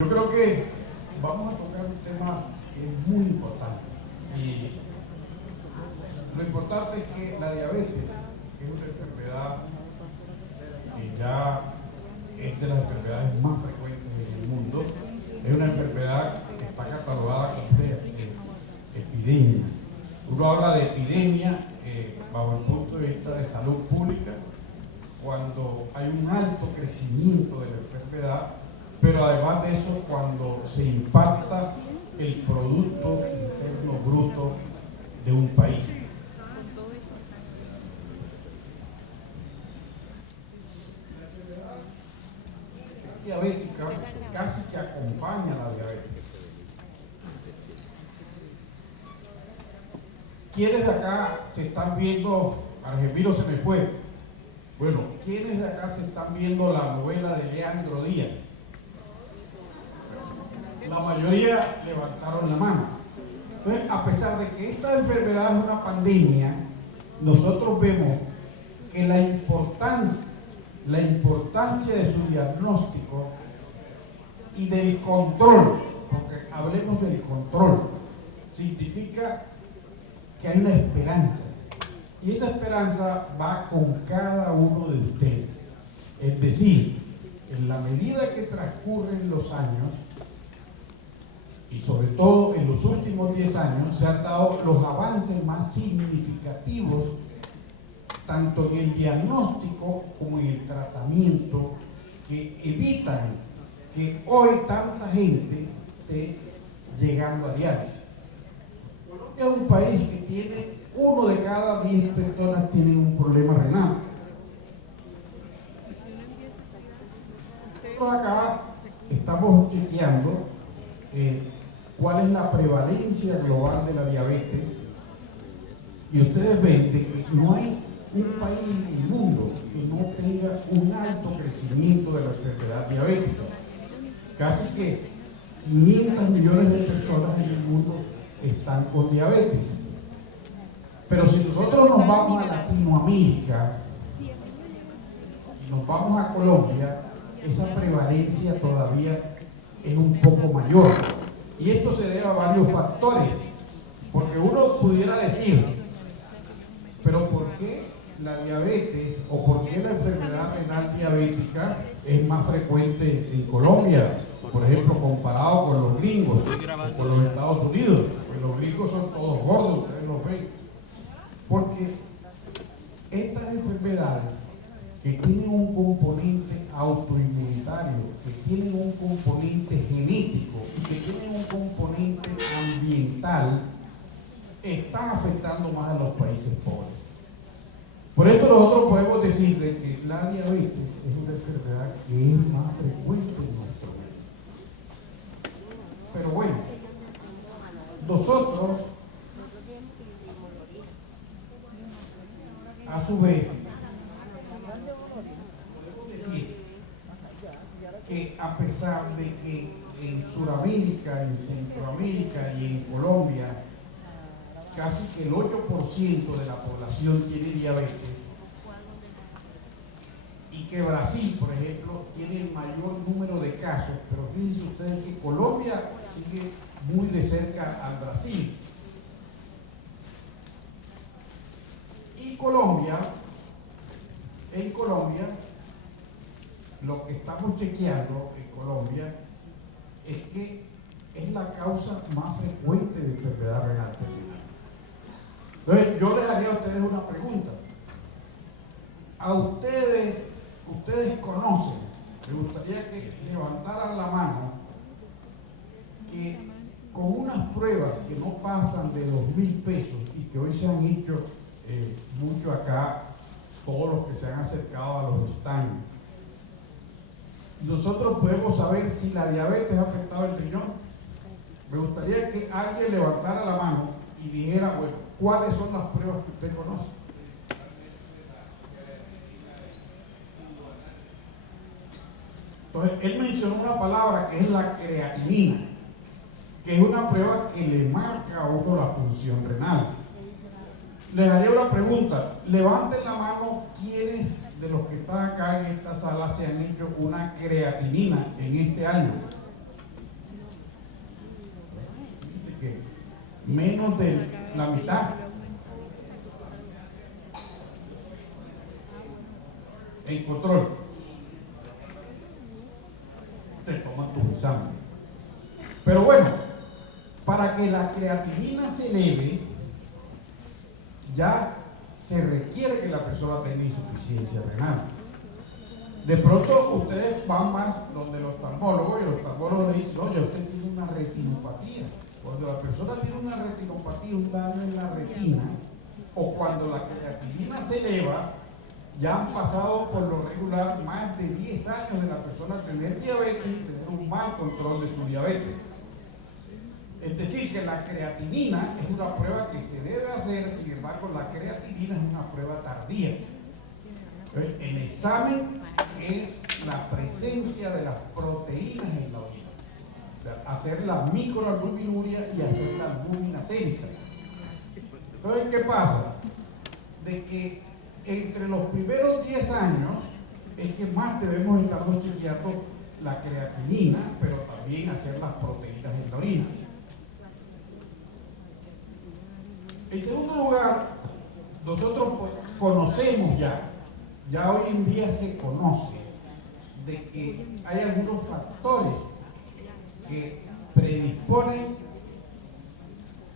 Yo creo que vamos a tocar un tema que es muy importante. Y lo importante es que la diabetes es una enfermedad que ya es de las enfermedades más frecuentes en el mundo. Es una enfermedad que está catalogada como de epidemia. Uno habla de epidemia bajo el punto de vista de salud pública, cuando hay un alto crecimiento de la enfermedad, pero además de eso, cuando se impacta el Producto Interno Bruto de un país. La enfermedad diabética casi que acompaña a la diabetes. ¿Quiénes de acá se están viendo? Argemiro se me fue. Bueno, ¿quiénes de acá se están viendo la novela de Leandro Díaz? La mayoría levantaron la mano. Entonces, a pesar de que esta enfermedad es una pandemia, nosotros vemos que la importancia de su diagnóstico y del control, porque hablemos del control, significa que hay una esperanza. Y esa esperanza va con cada uno de ustedes. Es decir, en la medida que transcurren los años, y sobre todo en los últimos 10 años, se han dado los avances más significativos, tanto en el diagnóstico como en el tratamiento, que evitan que hoy tanta gente esté llegando a diálisis. Colombia es un país que tiene 1 de cada 10 personas tienen un problema renal. Nosotros acá estamos chequeando cuál es la prevalencia global de la diabetes, y ustedes ven de que no hay un país en el mundo que no tenga un alto crecimiento de la enfermedad diabética. Casi que 500 millones de personas en el mundo están con diabetes. Pero si nosotros nos vamos a Latinoamérica y nos vamos a Colombia, esa prevalencia todavía es un poco mayor. Y esto se debe a varios factores, porque uno pudiera decir, pero ¿por qué la diabetes o por qué la enfermedad renal diabética es más frecuente en Colombia, por ejemplo, comparado con los gringos o con los Estados Unidos? Pues los gringos son todos gordos, ustedes los ven. Porque estas enfermedades que tienen un componente autoinmunitario, que tienen un componente genético y que tienen un componente ambiental, están afectando más a los países pobres. Por esto nosotros podemos decir de que la diabetes es una enfermedad que es más frecuente en nuestro país. Pero bueno, nosotros, a su vez, que a pesar de que en Sudamérica, en Centroamérica y en Colombia casi que el 8% de la población tiene diabetes, y que Brasil, por ejemplo, tiene el mayor número de casos, pero fíjense ustedes que Colombia sigue muy de cerca al Brasil. Y en Colombia, lo que estamos chequeando en Colombia es que es la causa más frecuente de enfermedad renal terminal. Entonces, yo les haría a ustedes una pregunta. A ustedes conocen, me gustaría que levantaran la mano, que con unas pruebas que no pasan de 2.000 pesos y que hoy se han hecho mucho acá, todos los que se han acercado a los stands, nosotros podemos saber si la diabetes ha afectado el riñón. Me gustaría que alguien levantara la mano y dijera, bueno, ¿cuáles son las pruebas que usted conoce? Entonces, él mencionó una palabra que es la creatinina, que es una prueba que le marca a uno la función renal. Les haría una pregunta, levanten la mano quienes de los que están acá en esta sala se han hecho una creatinina en este año. menos de la mitad. En control. Te toman tu examen. Pero bueno, para que la creatinina se eleve, ya se requiere que la persona tenga insuficiencia renal. De pronto ustedes van más donde los oftalmólogos, y los oftalmólogos le dicen: oye, usted tiene una retinopatía. Cuando la persona tiene una retinopatía, un daño en la retina, o cuando la creatinina se eleva, ya han pasado por lo regular más de 10 años de la persona tener diabetes y tener un mal control de su diabetes. Es decir, que la creatinina es una prueba que se debe hacer, sin embargo la creatinina es una prueba tardía. El examen es la presencia de las proteínas en la orina, o sea, hacer la microalbuminuria y hacer la albúmina sérica. Entonces, ¿qué pasa? De que entre los primeros 10 años es que más debemos estar chequeando la creatinina, pero también hacer las proteínas en la orina. En segundo lugar, nosotros conocemos ya hoy en día se conoce de que hay algunos factores que predisponen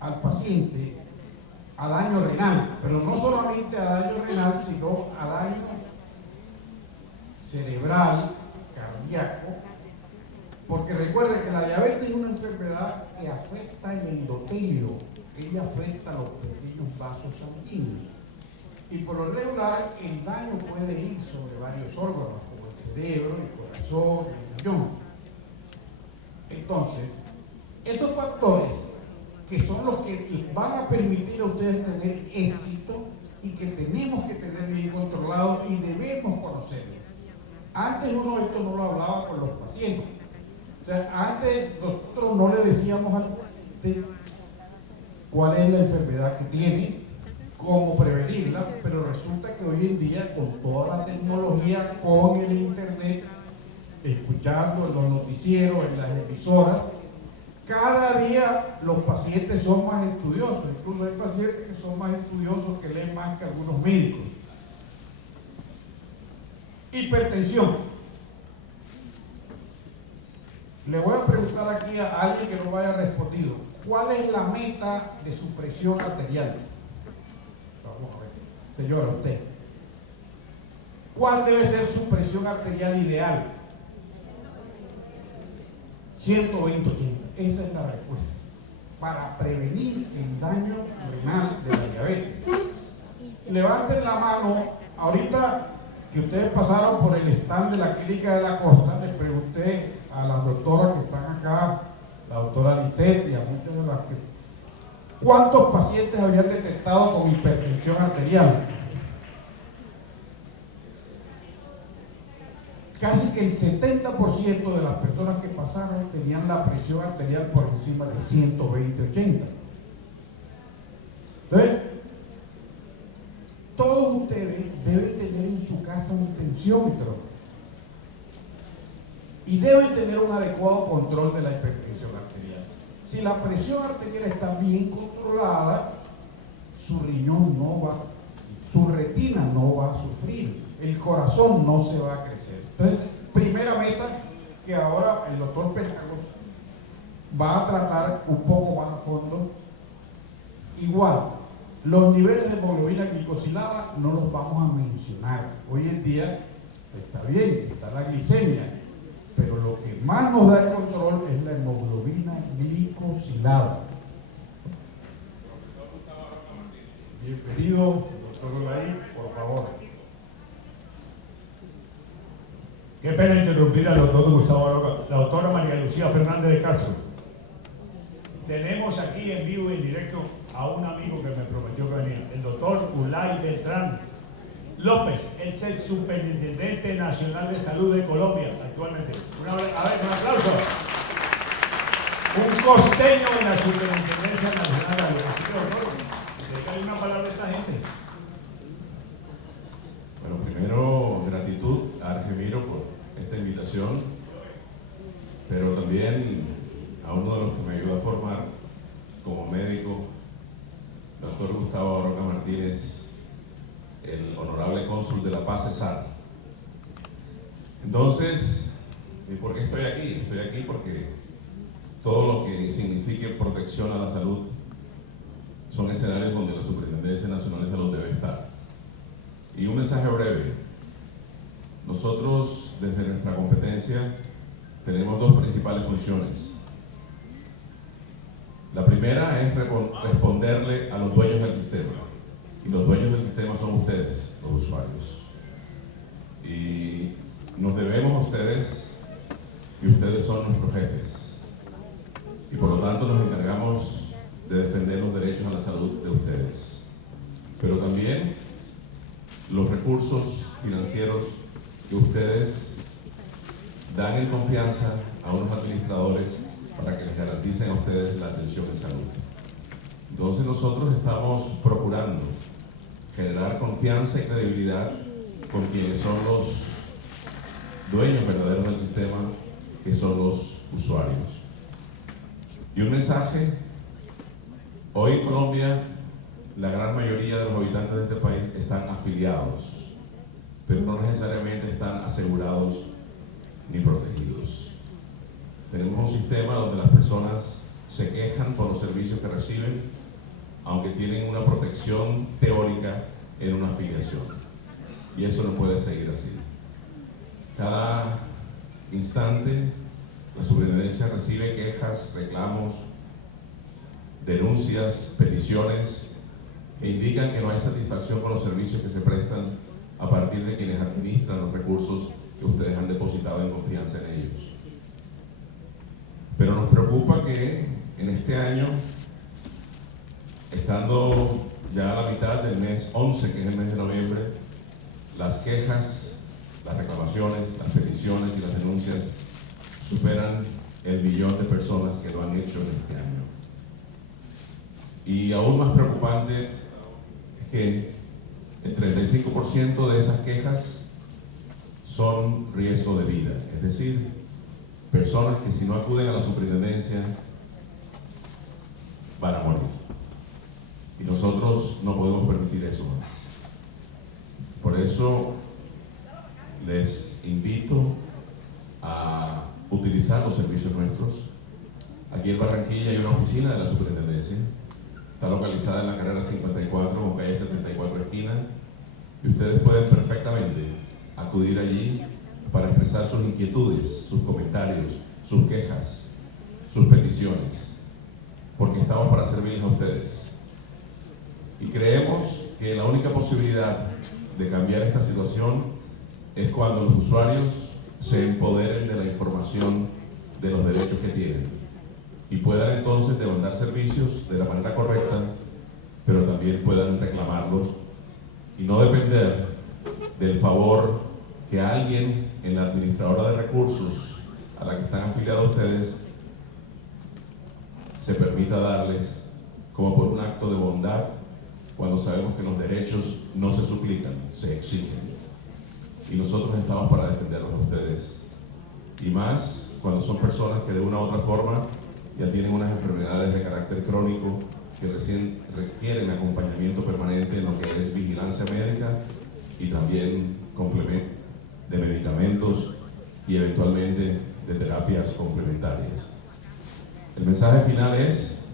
al paciente a daño renal, pero no solamente a daño renal, sino a daño cerebral, cardíaco, porque recuerde que la diabetes es una enfermedad que afecta el endotelio, ella afecta los pequeños vasos sanguíneos, y por lo regular el daño puede ir sobre varios órganos, como el cerebro, el corazón, el riñón. Entonces, esos factores que son los que les van a permitir a ustedes tener éxito y que tenemos que tener bien controlado y debemos conocerlo. Antes uno esto no lo hablaba con los pacientes. O sea, antes nosotros no le decíamos al paciente cuál es la enfermedad que tiene, cómo prevenirla, pero resulta que hoy en día con toda la tecnología, con el internet, escuchando en los noticieros, en las emisoras, cada día los pacientes son más estudiosos, incluso hay pacientes que son más estudiosos, que leen más que algunos médicos. Hipertensión. Le voy a preguntar aquí a alguien que no haya respondido, ¿cuál es la meta de su presión arterial? Vamos a ver, señora, usted. ¿Cuál debe ser su presión arterial ideal? 120/80. Esa es la respuesta. Para prevenir el daño renal de la diabetes. Levanten la mano. Ahorita que ustedes pasaron por el stand de la Clínica de la Costa, les pregunté a las doctoras que están acá, la doctora Lisette y a muchas de las que... ¿cuántos pacientes habían detectado con hipertensión arterial? Casi que el 70% de las personas que pasaron tenían la presión arterial por encima de 120/80. Entonces, todos ustedes deben tener en su casa un tensiómetro y deben tener un adecuado control de la hipertensión arterial. Si la presión arterial está bien controlada, su riñón no va, su retina no va a sufrir, el corazón no se va a crecer. Entonces, primera meta que ahora el doctor Penagos va a tratar un poco más a fondo. Igual, los niveles de hemoglobina glicosilada no los vamos a mencionar. Hoy en día está bien, está la glicemia, pero lo que más nos da el control es la hemoglobina glicosilada. Bienvenido, doctor Olaí, por favor. Qué pena interrumpir al doctor Gustavo Aroca. La doctora María Lucía Fernández de Castro. Tenemos aquí en vivo y en directo a un amigo que me prometió que venía, el doctor Ulay Beltrán López. Él es el Superintendente Nacional de Salud de Colombia actualmente. A ver, un aplauso. Un costeño de la Superintendencia Nacional de Salud. Así que, doctor, déjale una palabra a esta gente. Bueno, primero, gratitud a Argemiro por esta invitación, pero también a uno de los que me ayudó a formar, como médico, doctor Gustavo Roca Martínez, el honorable cónsul de La Paz, Cesar. Entonces, ¿y por qué estoy aquí? Estoy aquí porque todo lo que signifique protección a la salud son escenarios donde la Superintendencia Nacional de Salud debe estar. Y un mensaje breve. Nosotros, desde nuestra competencia, tenemos dos principales funciones. La primera es responderle a los dueños del sistema. Y los dueños del sistema son ustedes, los usuarios. Y nos debemos a ustedes, y ustedes son nuestros jefes. Y por lo tanto nos encargamos de defender los derechos a la salud de ustedes. Pero también los recursos financieros que ustedes dan en confianza a unos administradores para que les garanticen a ustedes la atención en salud. Entonces nosotros estamos procurando generar confianza y credibilidad con quienes son los dueños verdaderos del sistema, que son los usuarios. Y un mensaje: hoy en Colombia la gran mayoría de los habitantes de este país están afiliados, pero no necesariamente están asegurados ni protegidos. Tenemos un sistema donde las personas se quejan por los servicios que reciben, aunque tienen una protección teórica en una afiliación. Y eso no puede seguir así. Cada instante la superintendencia recibe quejas, reclamos, denuncias, peticiones que indican que no hay satisfacción con los servicios que se prestan a partir de quienes administran los recursos que ustedes han depositado en confianza en ellos. Pero nos preocupa que en este año, estando ya a la mitad del mes 11, que es el mes de noviembre, las quejas, las reclamaciones, las peticiones y las denuncias superan el 1.000.000 de personas que lo han hecho en este año. Y aún más preocupante es que el 35% de esas quejas son riesgo de vida, es decir, personas que si no acuden a la superintendencia van a morir. Y nosotros no podemos permitir eso más. Por eso les invito a utilizar los servicios nuestros. Aquí en Barranquilla hay una oficina de la superintendencia. Está localizada en la carrera 54 con calle 74 esquina. Y ustedes pueden perfectamente acudir allí para expresar sus inquietudes, sus comentarios, sus quejas, sus peticiones, porque estamos para servirles a ustedes. Y creemos que la única posibilidad de cambiar esta situación es cuando los usuarios se empoderen de la información de los derechos que tienen y puedan entonces demandar servicios de la manera correcta, pero también puedan reclamarlos y no depender del favor que alguien en la administradora de recursos a la que están afiliados ustedes se permita darles como por un acto de bondad, cuando sabemos que los derechos no se suplican, se exigen. Y nosotros estamos para defenderlos a ustedes. Y más cuando son personas que de una u otra forma ya tienen unas enfermedades de carácter crónico que recién requieren acompañamiento permanente en lo que es vigilancia médica y también complemento de medicamentos y eventualmente de terapias complementarias. El mensaje final es: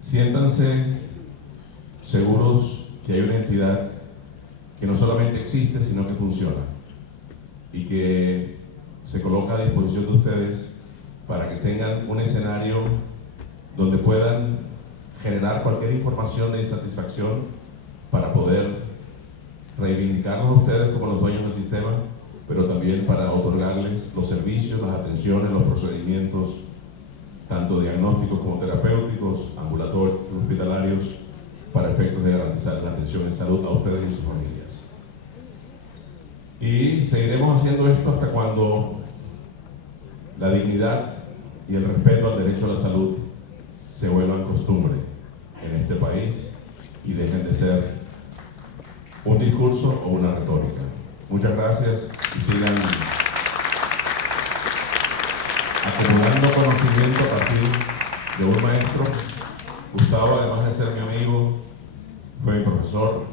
siéntanse seguros que hay una entidad que no solamente existe, sino que funciona y que se coloca a disposición de ustedes para que tengan un escenario donde puedan generar cualquier información de insatisfacción para poder reivindicarlos a ustedes como los dueños del sistema, pero también para otorgarles los servicios, las atenciones, los procedimientos, tanto diagnósticos como terapéuticos, ambulatorios, hospitalarios, para efectos de garantizar la atención en salud a ustedes y sus familias. Y seguiremos haciendo esto hasta cuando la dignidad y el respeto al derecho a la salud se vuelvan costumbre en este país y dejen de ser un discurso o una retórica. Muchas gracias y sigan acumulando conocimiento a partir de un maestro Gustavo, además de ser mi amigo, fue mi profesor,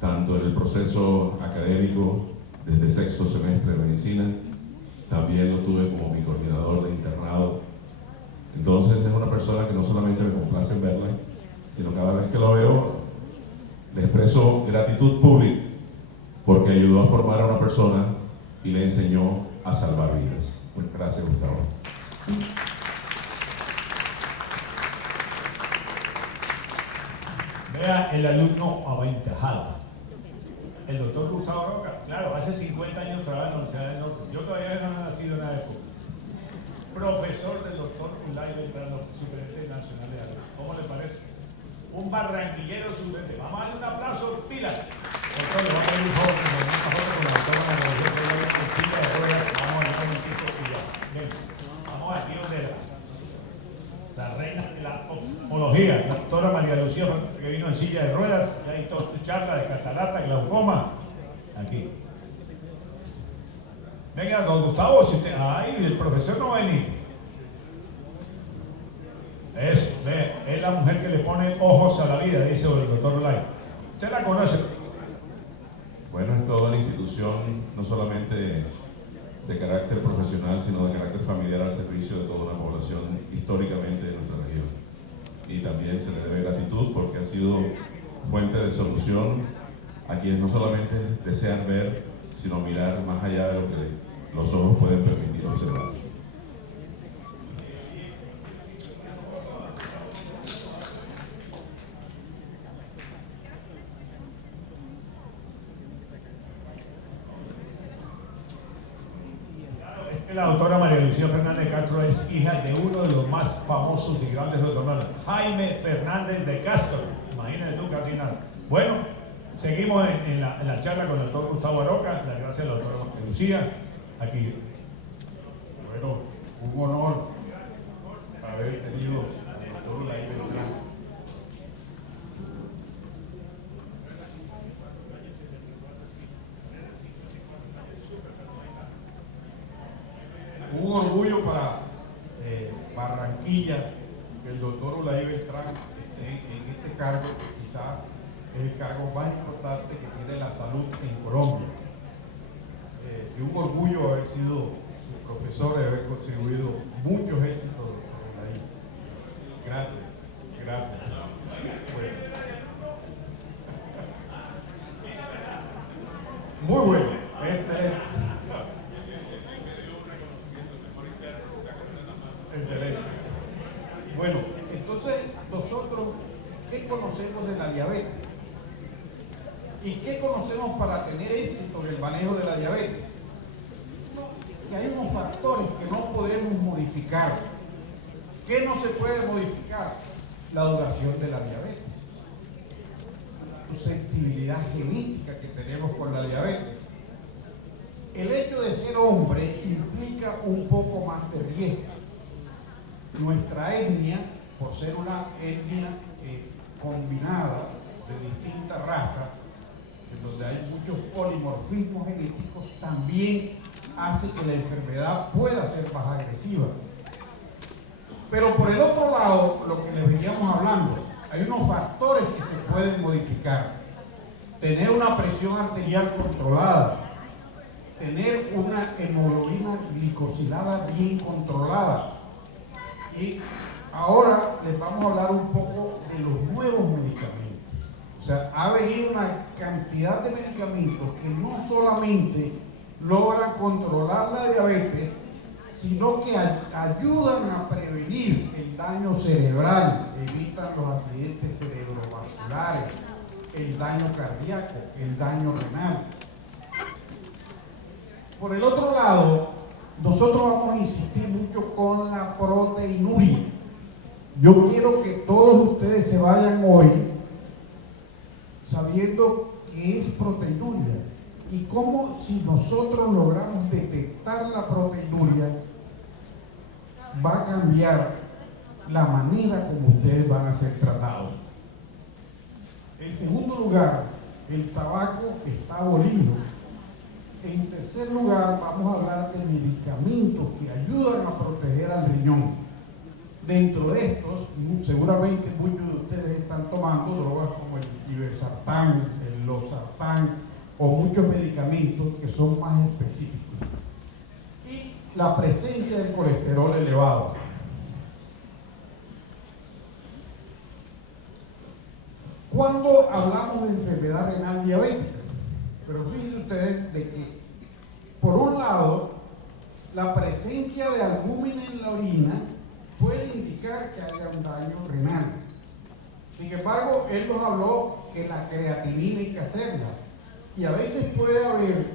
tanto en el proceso académico desde sexto semestre de medicina, también lo tuve como mi coordinador de internado. Entonces es una persona que no solamente me complace en verla, sino cada vez que lo veo le expreso gratitud pública porque ayudó a formar a una persona y le enseñó a salvar vidas. Pues gracias, Gustavo. Vea el alumno aventajado. El doctor Gustavo Roca, claro, hace 50 años trabajaba en la Universidad del Norte. Yo todavía no he nacido en la época. Profesor del doctor Ulay Beltrán, superintendente nacional de Aragón. ¿Cómo le parece? Un barranquillero suplente. Vamos a darle un aplauso, pilas. Doctor, le vamos a pedir un favor, que nos dé una foto con la doctora María Lucia Fernández en silla de ruedas. Vamos a ver un momentito y ya. Ven, vamos aquí donde la reina de la oftalmología, la doctora María Lucía, que vino en silla de ruedas, y hay toda charla de catarata, glaucoma. Aquí. Venga, don Gustavo, si usted. Ay, el profesor no va a venir. Eso, ve, es la mujer que le pone ojos a la vida, dice el doctor Olay. ¿Usted la conoce? Bueno, es toda una institución, no solamente de carácter profesional, sino de carácter familiar al servicio de toda una población históricamente de nuestra región. Y también se le debe gratitud porque ha sido fuente de solución a quienes no solamente desean ver, sino mirar más allá de lo que los ojos pueden permitir observar. La doctora María Lucía Fernández Castro es hija de uno de los más famosos y grandes doctores, Jaime Fernández de Castro. Imagínate tú, casi nada. Bueno, seguimos en la charla con el doctor Gustavo Aroca. Las gracias a la doctora María Lucía. Aquí. Bueno, un honor haber tenido al doctor Ulay Beltrán. Un orgullo para Barranquilla que el doctor Ulay Beltrán esté en este cargo, que quizás es el cargo más importante que tiene la salud en Colombia. Y un orgullo haber sido su profesor y haber contribuido muchos éxitos, doctor Ulay. Gracias, gracias. Bueno. Muy bueno, excelente. Excelente. Bueno, entonces nosotros, ¿qué conocemos de la diabetes? ¿Y qué conocemos para tener éxito en el manejo de la diabetes? Que hay unos factores que no podemos modificar. ¿Qué no se puede modificar? La duración de la diabetes. Susceptibilidad genética que tenemos con la diabetes. El hecho de ser hombre implica un poco más de riesgo. Nuestra etnia, por ser una etnia combinada de distintas razas, en donde hay muchos polimorfismos genéticos, también hace que la enfermedad pueda ser más agresiva. Pero por el otro lado, lo que les veníamos hablando, hay unos factores que se pueden modificar. Tener una presión arterial controlada, tener una hemoglobina glicosilada bien controlada. Y ahora les vamos a hablar un poco de los nuevos medicamentos. O sea, ha venido una cantidad de medicamentos que no solamente logran controlar la diabetes, sino que ayudan a prevenir el daño cerebral, evitan los accidentes cerebrovasculares, el daño cardíaco, el daño renal. Por el otro lado, nosotros vamos a insistir mucho con la proteinuria. Yo quiero que todos ustedes se vayan hoy sabiendo qué es proteinuria y cómo, si nosotros logramos detectar la proteinuria, va a cambiar la manera como ustedes van a ser tratados. En segundo lugar, el tabaco está abolido. En tercer lugar, vamos a hablar de medicamentos que ayudan a proteger al riñón. Dentro de estos, seguramente muchos de ustedes están tomando drogas como el iversartán, el losartán o muchos medicamentos que son más específicos. Y la presencia del colesterol elevado. Cuando hablamos de enfermedad renal diabética, pero fíjense ustedes de que, por un lado, la presencia de albúmina en la orina puede indicar que haya un daño renal. Sin embargo, él nos habló que la creatinina hay que hacerla. Y a veces puede haber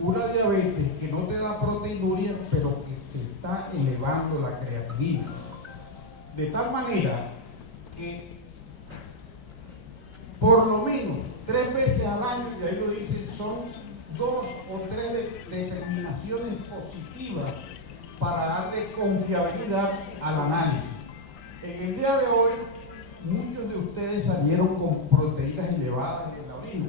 una diabetes que no te da proteinuria, pero que te está elevando la creatinina. De tal manera que por lo menos 3 veces al año, y ahí lo dicen, son 2 o 3 determinaciones positivas para darle confiabilidad al análisis. En el día de hoy, muchos de ustedes salieron con proteínas elevadas en la orina.